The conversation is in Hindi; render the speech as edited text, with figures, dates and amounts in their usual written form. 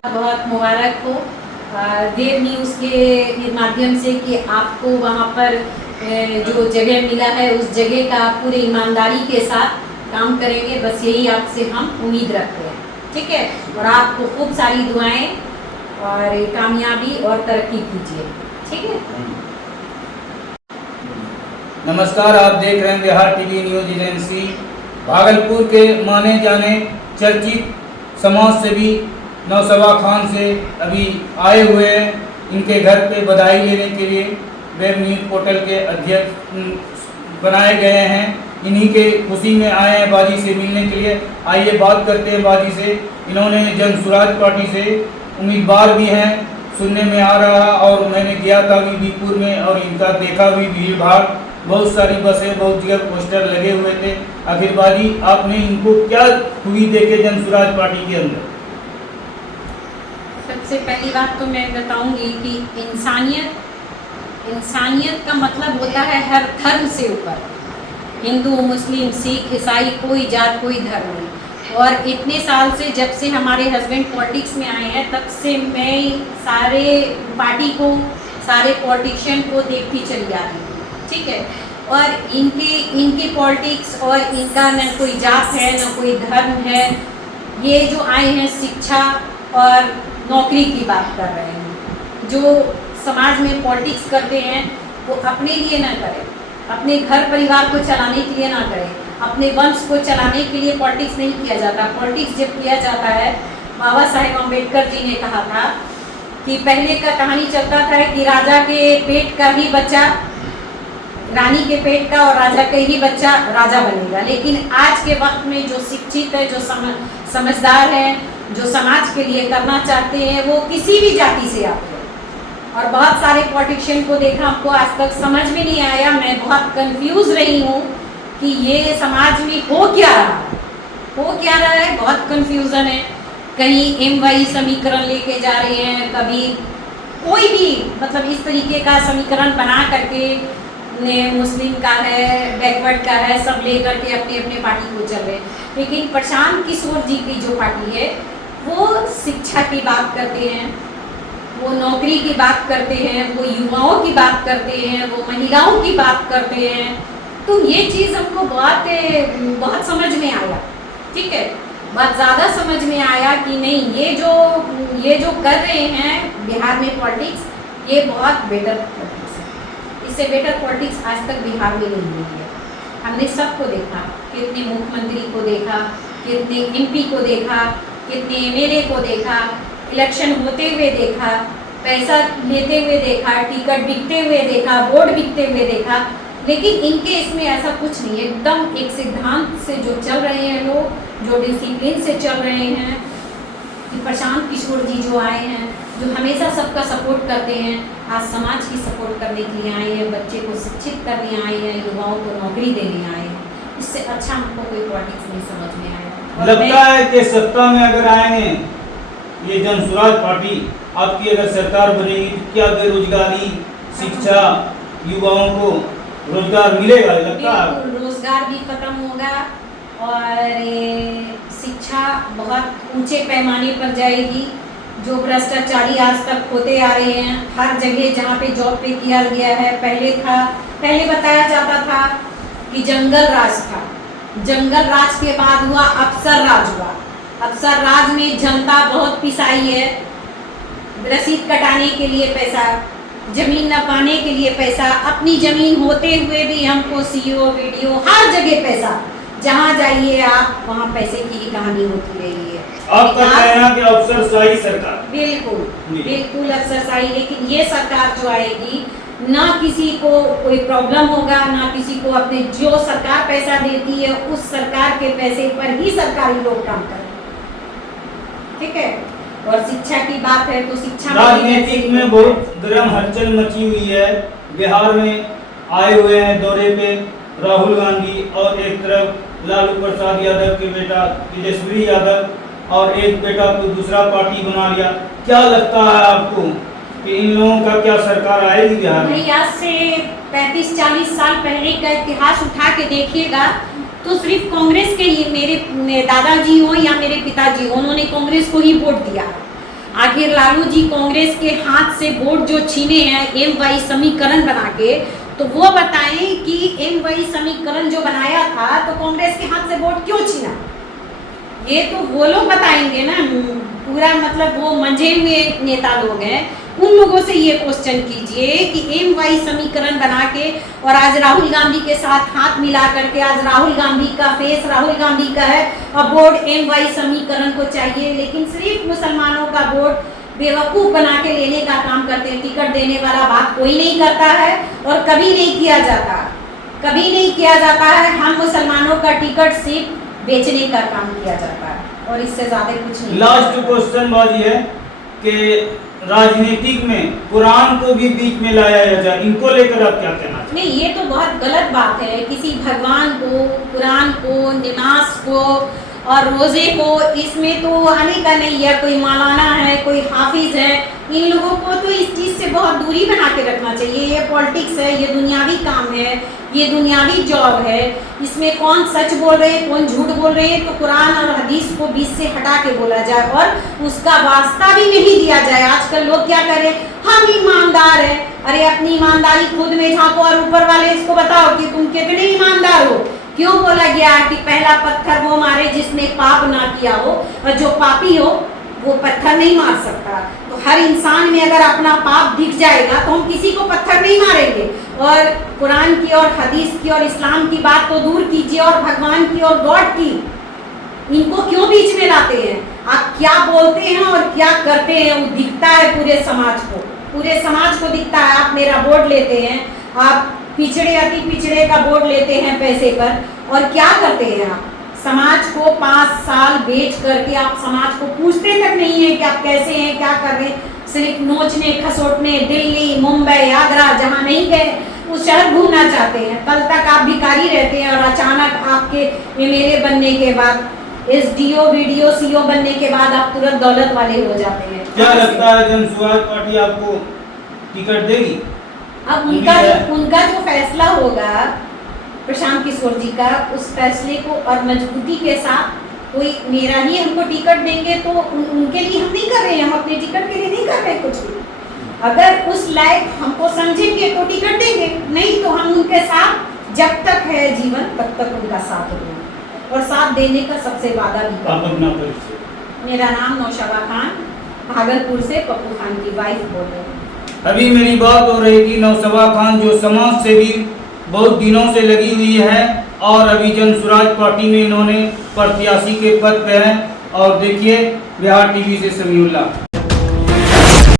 बहुत मुबारक हो देव न्यूज़ के माध्यम से कि आपको वहाँ पर जो जगह मिला है उस जगह का आप पूरे ईमानदारी के साथ काम करेंगे, बस यही आपसे हम उम्मीद रखते हैं। ठीक है, और आपको खूब सारी दुआएं और कामयाबी और तरक्की कीजिए। ठीक है। नमस्कार, आप देख रहे हैं Bihar TV news agency. Bhagalpur के माने जाने चर्चित समाज सेवी नौसबा खान से अभी आए हुए हैं। इनके घर पे बधाई लेने के लिए वेब न्यूज़ पोर्टल के अध्यक्ष बनाए गए हैं। इन्हीं के खुशी में आए हैं बाजी से मिलने के लिए। आइए बात करते हैं बाजी से। इन्होंने जन स्वराज पार्टी से उम्मीदवार भी हैं, सुनने में आ रहा, और मैंने गया था भी बीपुर में और इनका देखा भी भीड़ भाड़, बहुत सारी बसें, बहुत जगह पोस्टर लगे हुए थे। आखिर बाजी, आपने इनको क्या खूबी देखे जन स्वराज पार्टी के अंदर? सबसे पहली बात तो मैं बताऊंगी कि इंसानियत का मतलब होता है हर धर्म से ऊपर, हिंदू, मुस्लिम, सिख, ईसाई, कोई जात कोई धर्म नहीं। और इतने साल से जब से हमारे हस्बैंड पॉलिटिक्स में आए हैं तब से मैं सारे पार्टी को, सारे पॉलिटिशियन को देखती चली आ रही हूँ। ठीक है, और इनकी पॉलिटिक्स और इनका न कोई जात है न कोई धर्म है। ये जो आए हैं शिक्षा और नौकरी की बात कर रहे हैं। जो समाज में पॉलिटिक्स करते हैं वो अपने लिए ना करें, अपने घर परिवार को चलाने के लिए ना करें, अपने वंश को चलाने के लिए पॉलिटिक्स नहीं किया जाता। पॉलिटिक्स जब किया जाता है, बाबा साहेब अम्बेडकर जी ने कहा था कि पहले का कहानी चलता था कि राजा के पेट का ही बच्चा रानी के पेट का और राजा का ही बच्चा राजा बनेगा। लेकिन आज के वक्त में जो शिक्षित है, जो समझदार है, जो समाज के लिए करना चाहते हैं, वो किसी भी जाति से आते हैं। और बहुत सारे पॉलिटिशियन को देखा, हमको आज तक समझ में नहीं आया। मैं बहुत कंफ्यूज रही हूँ कि ये समाज में हो क्या रहा है, बहुत कंफ्यूजन है। कहीं MY समीकरण लेके जा रहे हैं, कभी कोई भी मतलब इस तरीके का समीकरण बना करके मुस्लिम का है, बैकवर्ड का है, सब लेकर के अपने अपने पार्टी को चल रहे हैं। लेकिन प्रशांत किशोर जी की जो पार्टी है वो शिक्षा की बात करते हैं, वो नौकरी की बात करते हैं, वो युवाओं की बात करते हैं, वो महिलाओं की बात करते हैं। तो ये चीज़ हमको बहुत समझ में आया। ठीक है, बहुत ज़्यादा समझ में आया कि नहीं, ये जो कर रहे हैं बिहार में पॉलिटिक्स, ये बहुत बेटर पॉलिटिक्स है। इससे बेटर पॉलिटिक्स आज तक बिहार में नहीं हुई है। हमने सबको देखा, कितने मुख्यमंत्री को देखा, कितने MP को देखा, कितने MLA को देखा, इलेक्शन होते हुए देखा, पैसा लेते हुए देखा, टिकट बिकते हुए देखा, वोट बिकते हुए देखा। लेकिन इनके इसमें ऐसा कुछ नहीं है। एकदम एक सिद्धांत से जो चल रहे हैं लोग, जो डिसिप्लिन से चल रहे हैं। कि प्रशांत किशोर जी जो आए हैं, जो हमेशा सबका सपोर्ट करते हैं, आज समाज की सपोर्ट करने के लिए आए हैं, बच्चे को शिक्षित करने आए हैं, युवाओं को नौकरी देने आए हैं। इससे अच्छा हमको कोई पॉलिटिक्स नहीं समझ में आया। लगता है कि सत्ता में अगर आएंगे ये जन स्वराज पार्टी, आपकी अगर सरकार बनेगी तो क्या बेरोजगारी, शिक्षा, युवाओं को रोजगार मिलेगा? लगता है रोजगार भी खत्म होगा और शिक्षा बहुत ऊंचे पैमाने पर जाएगी। जो भ्रष्टाचारी आज तक होते आ रहे हैं, हर जगह जहाँ पे जॉब पे किया गया है, पहले बताया जाता था कि जंगल राज था, जंगल राज के बाद हुआ अफसर राज हुआ। अफसर राज में जनता बहुत पिसाई है, रसीद कटाने के लिए पैसा, जमीन न पाने के लिए पैसा, अपनी जमीन होते हुए भी हमको CO VDO हर जगह पैसा, जहाँ जाइए आप वहाँ पैसे की ही कहानी होती रही है। आपका कहना कि अफसरशाही सरकार, बिल्कुल अफसरशाही। लेकिन ये सरकार जो आएगी, ना किसी को कोई प्रॉब्लम होगा, ना किसी को अपने जो सरकार पैसा देती है उस सरकार के पैसे पर ही सरकारी लोग काम करें। ठीक है, और शिक्षा की बात है तो शिक्षा राजनीतिक में बहुत गर्म हलचल मची हुई है। बिहार में आए हुए हैं दौरे पे राहुल गांधी, और एक तरफ लालू प्रसाद यादव के बेटा तेजस्वी यादव, और एक बेटा तो दूसरा पार्टी बना लिया। क्या लगता है आपको कि इन लोगों का क्या सरकार आएगी बिहार में? आज से 35-40 साल पहले का इतिहास उठा के देखिएगा तो सिर्फ कांग्रेस के ही, मेरे दादाजी हो या मेरे पिताजी हो, उन्होंने कांग्रेस को ही वोट दिया। आखिर लालू जी कांग्रेस के हाथ से वोट जो छीने हैं MY समीकरण बना के, तो वो बताएं कि MY समीकरण जो बनाया था तो कांग्रेस के हाथ से वोट क्यों छीना? ये तो वो लोग बताएंगे ना, पूरा मतलब वो मंझे हुए नेता लोग हैं, उन लोगों से ये क्वेश्चन कीजिए कि MY समीकरण बना के और आज राहुल गांधी के साथ हाथ मिला करके आज राहुल गांधी का फेस राहुल गांधी का है और वोट MY समीकरण को चाहिए, लेकिन सिर्फ मुसलमानों का वोट बेवकूफ़ बना के लेने का काम करते हैं। टिकट देने वाला बात कोई नहीं करता है और कभी नहीं किया जाता, कभी नहीं किया जाता है। हम मुसलमानों का टिकट सिर्फ बेचने का काम किया जाता है और इससे ज़्यादा कुछ नहीं। लास्ट क्वेश्चन बाजी है कि राजनीतिक में कुरान को भी बीच में लाया जाए, इनको लेकर आप क्या कहना चाहते हैं? नहीं, ये तो बहुत गलत बात है। किसी भगवान को, कुरान को, नमाज को और रोज़े को इसमें तो आने का नहीं है। कोई मौलाना है, कोई हाफिज है, इन लोगों को तो इस चीज़ से बहुत दूरी बना के रखना चाहिए। ये पॉलिटिक्स है, ये दुनियावी काम है, ये दुनियावी जॉब है। इसमें कौन सच बोल रहे हैं, कौन झूठ बोल रहे हैं, तो कुरान और हदीस को बीच से हटा के बोला जाए और उसका वास्ता भी नहीं दिया जाए। आजकल लोग क्या करें, हम ईमानदार हैं। अरे अपनी ईमानदारी खुद में झांको और ऊपर वाले इसको बताओ कि तुम कितने ईमानदार हो। क्यों बोला गया कि पहला पत्थर वो मारे जिसने पाप ना किया हो, और जो पापी हो वो पत्थर नहीं मार सकता। तो हर इंसान में अगर अपना पाप दिख जाएगा तो हम किसी को पत्थर नहीं मारेंगे। और कुरान की और हदीस की और इस्लाम की बात तो दूर कीजिए, और भगवान की और गॉड की, इनको क्यों बीच में लाते हैं? आप क्या बोलते हैं और क्या करते हैं वो दिखता है पूरे समाज को, पूरे समाज को दिखता है। आप मेरा वोट लेते हैं, आप पिछड़े अति पिछड़े का वोट लेते हैं पैसे पर, और क्या करते हैं आप? समाज को 5 साल बेच करके आप समाज को पूछते तक नहीं है कि आप कैसे हैं, क्या कर रहे हैं। सिर्फ नोचने खसोटने दिल्ली, मुंबई, आगरा, जहाँ नहीं गए उस शहर घूमना चाहते हैं। कल तक आप भिखारी रहते हैं और अचानक आपके MLA बनने के बाद, SDO VDO CO बनने के बाद आप तुरंत दौलत वाले हो जाते हैं। क्या लगता है जन सुराज पार्टी आपको टिकट देगी? अब उनका जो फैसला होगा प्रशांत किशोर जी का, उस फैसले को और मजबूती के साथ कोई मेरा ही हमको टिकट देंगे तो उनके लिए हम नहीं कर रहे हैं, हम अपने टिकट के लिए नहीं कर रहे कुछ भी। अगर उस लायक हमको समझेंगे तो टिकट देंगे, नहीं तो हम उनके साथ जब तक है जीवन तब तक उनका साथ देंगे और साथ देने का सबसे वादा भी करेंगे। मेरा नाम नौशबा खान, भागलपुर से पप्पू खान की वाइफ बोल रहे हैं। अभी मेरी बात हो रही थी नौशबा खान, जो समाज से भी बहुत दिनों से लगी हुई है और अभी जन सुराज पार्टी में इन्होंने प्रत्याशी के पद पे हैं। और देखिए बिहार TV से समीउल्लाह।